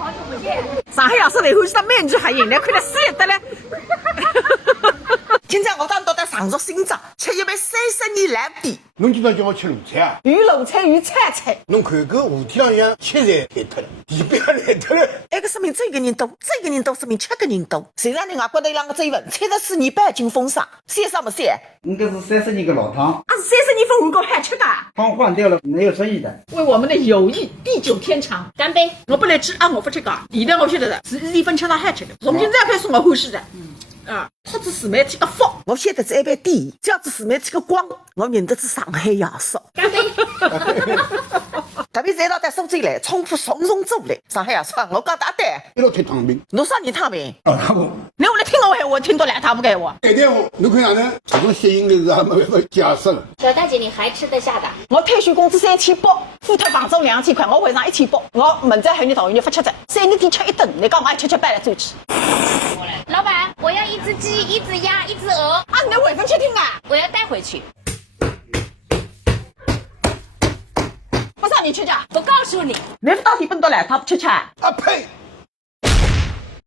好久不见。上海夜市来欢喜得美女黑影来，看来死得了。今朝我当到的常熟新庄，吃130年老店。侬今朝叫我吃卤菜啊？鱼卤菜、鱼菜菜。侬看搿舞天浪向吃菜太脱了，仪表来脱了。埃个说明这个人多，这个人多说明吃个人多。谁让你外国头两个追问，74年半斤风沙，鲜少不鲜？应该是30年个老汤，啊是30年份换过还吃的？汤换掉了没有生意的。为我们的友谊地久天长，干杯！我不来吃啊，我不吃噶。现在我晓得的，是1分吃到还吃的。从今朝开始我欢喜的。套子自媒体个福，我现在这一杯低，叫子自媒体个光，我认得是上海夜市。干杯！特别这道带苏州来，冲铺重重做来，上海夜市，我讲大胆，一道推汤饼。侬啥人汤饼？啊，我你回来听我闲话，听到两趟不闲话。对话，侬看哪能？这种吸引力是也没办法解释了。小大姐，你还吃得下的？我退休工资3800，付脱房租2000块，我会上1800，我门在后日同月发7折，3年天吃一顿，你讲我还吃8来走去。老板，我要1只鸡、1只鸭、1只鹅。啊，你回分去听啊！我要带回去。不让你吃的，不告诉你。你到底不到来，他不吃吃？啊呸！